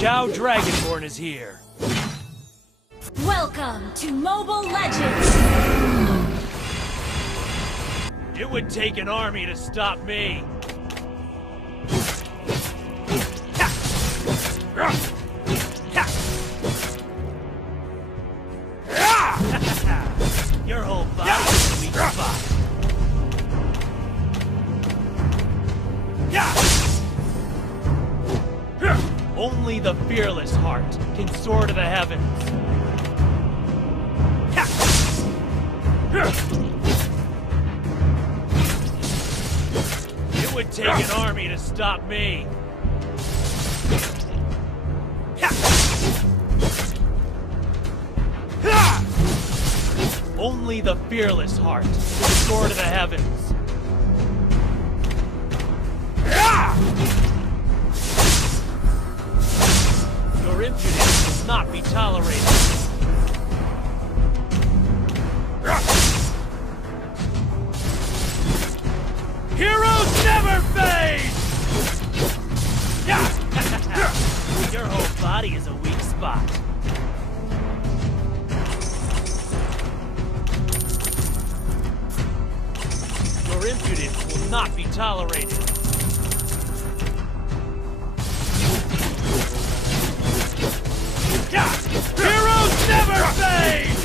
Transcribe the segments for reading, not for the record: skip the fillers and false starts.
Chow Dragonborn is here. Welcome to Mobile Legends! It would take an army to stop me. Your whole body is a weak spot. Only the fearless heart can soar to the heavens. It would take an army to stop me. Only the fearless heart can soar to the heavens. Your impudence will not be tolerated. Heroes never fade! Your whole body is a weak spot. Your impudence will not be tolerated. Heroes never fade!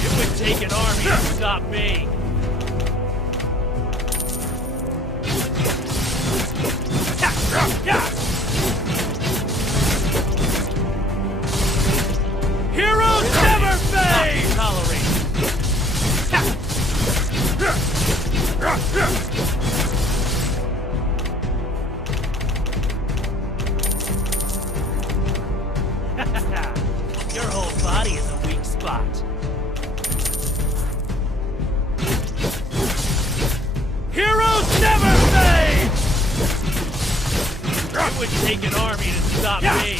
It would take an army to stop me. Heroes never fade! Tolerate. Your whole body is a weak spot. Heroes never fade! It would take an army to stop me.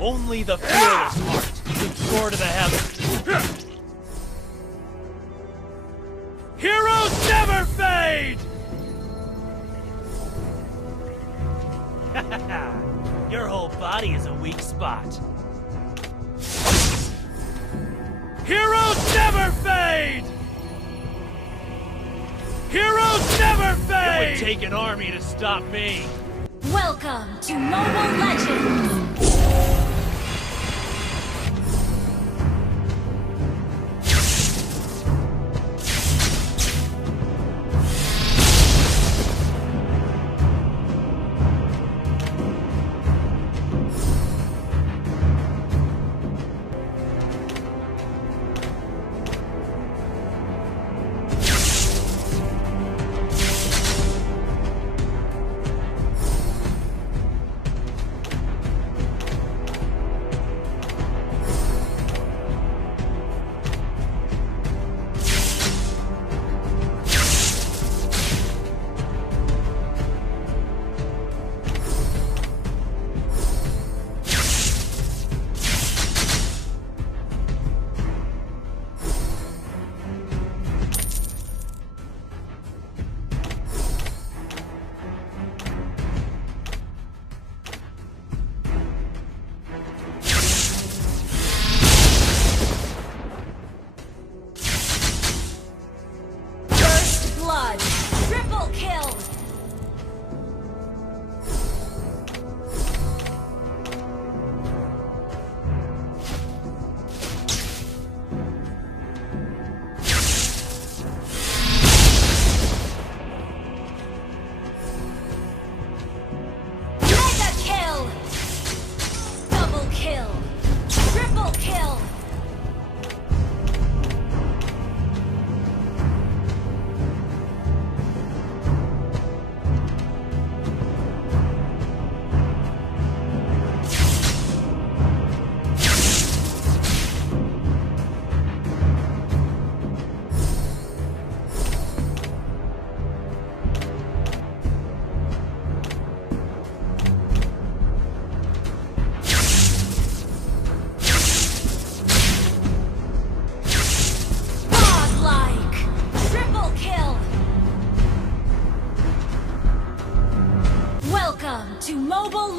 Only the fearless heart can soar to the heavens. Heroes never fade! Your whole body is a weak spot. Heroes never fade! Heroes never fade! It would take an army to stop me. Welcome to Mobile Legends!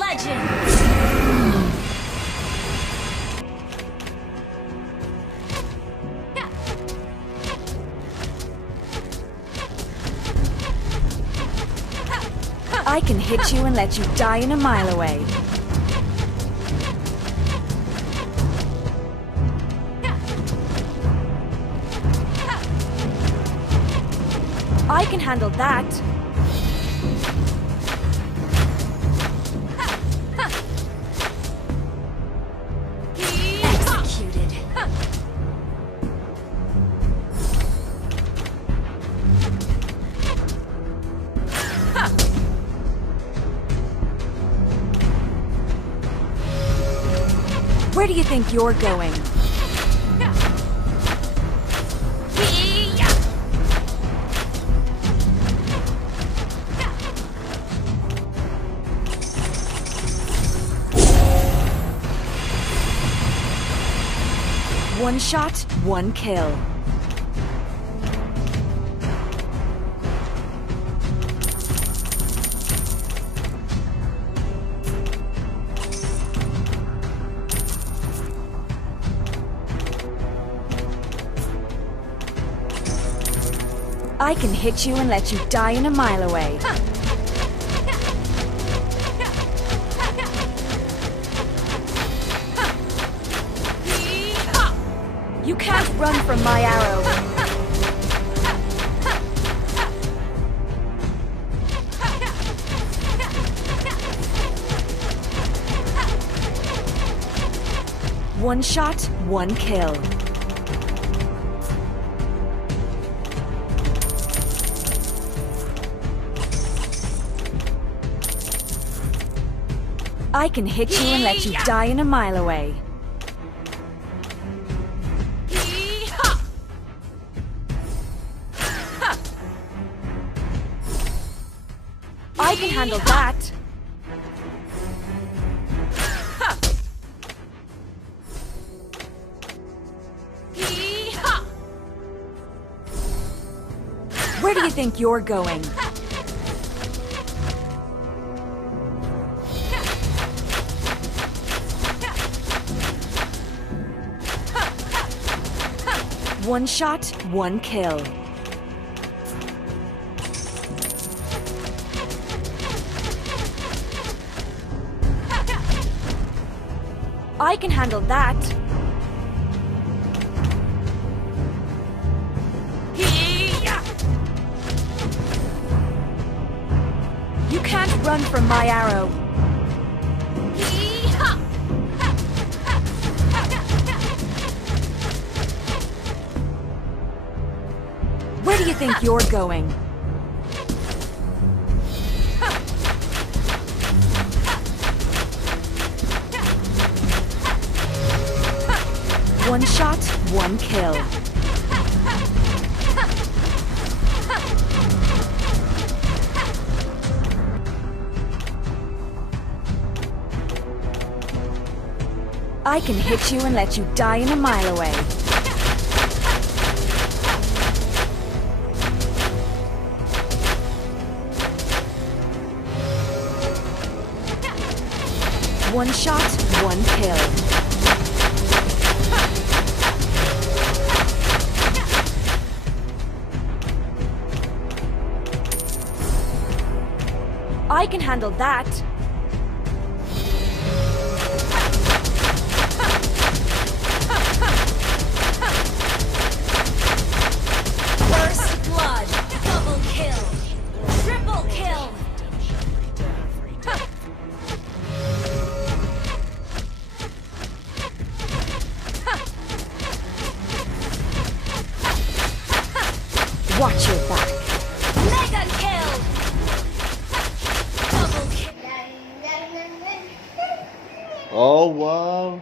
Legends! I can hit you and let you die in a mile away. I can handle that. Executed. Where do you think you're going? One shot, one kill. I can hit you and let you die in a mile away. You can't run from my arrow. One shot, one kill. I can hit you and let you die in a mile away. I can handle that. Where do you think you're going? One shot, one kill. I can handle that. You can't run from my arrow. Where do you think you're going? One shot, one kill. I can hit you and let you die in a mile away. One shot, one kill. I can handle that. First blood. Double kill. Triple kill. Watch your back. Mega kill. Double kill. Oh wow.